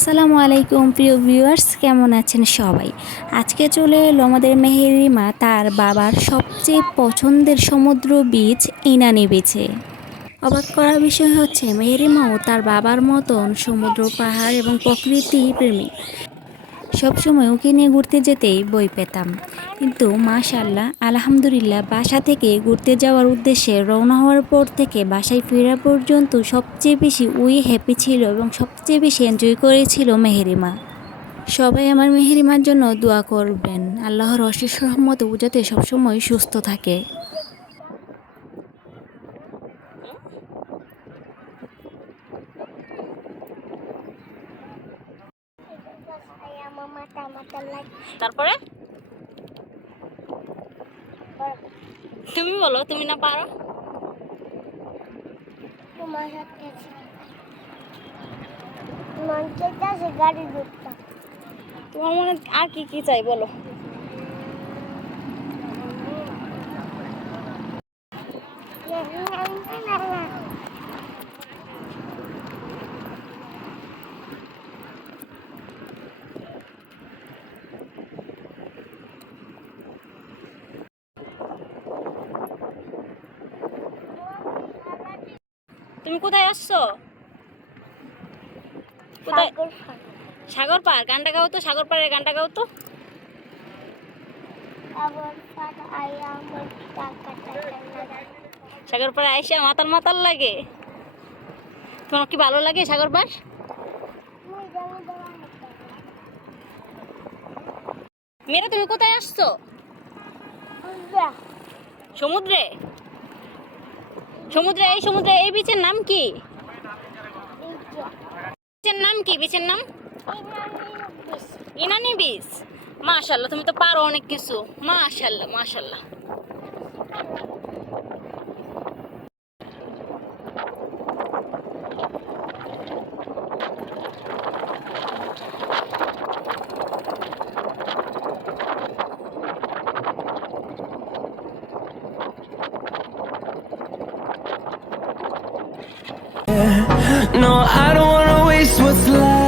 আসসালামু আলাইকুম, প্রিয় ভিউয়ার্স, কেমন আছেন সবাই? আজকে চলে এলো আমাদের মেহেরিমা তার বাবার সবচেয়ে পছন্দের সমুদ্র বীচ, ইনানি বিচে। অবাক করার বিষয় হচ্ছে মেহেরিমাও তার বাবার মতন সমুদ্র, পাহাড় এবং প্রকৃতি প্রেমী সবসময় ওকে নিয়ে ঘুরতে যেতেই বই পেতাম। কিন্তু মাশাল্লাহ আলহামদুলিল্লাহ, বাসা থেকে ঘুরতে যাওয়ার উদ্দেশ্যে রওনা হওয়ার পর থেকে বাসায় ফেরা পর্যন্ত সবচেয়ে বেশি উই হ্যাপি ছিল এবং সবচেয়ে বেশি এনজয় করেছিল মেহেরিমা। সবাই আমার মেহেরিমার জন্য দোয়া করবেন। আল্লাহর অশেষ রহমতে ও সবসময় সুস্থ থাকে। তারপরে? তুমি বলো তুমি না পারো? তোমার সাথে গাড়ি ধরতাম তোমার মনে আর কি কি চাই বলো? তুমি কোথায় আসছো? কোথায়? সাগর পার গানটা গাও তো সাগর পাড়ের গানটা গাও তো। সাগর পাড়ে আইসা মাতাল মাতাল লাগে। তোমার কি ভালো লাগে সাগর পার। মেয়েরা তুমি কোথায় আসছো? সমুদ্রে? সমুদ্রে, এই সমুদ্রে, এই বিচের নাম কি? বিচের নাম কি? বিচের নাম। ইনানি বিচ মাশাল্লাহ তুমি তো পারো অনেক কিছু। মাশাল্লাহ মাশাল্লাহ No, I don't wanna waste what's left.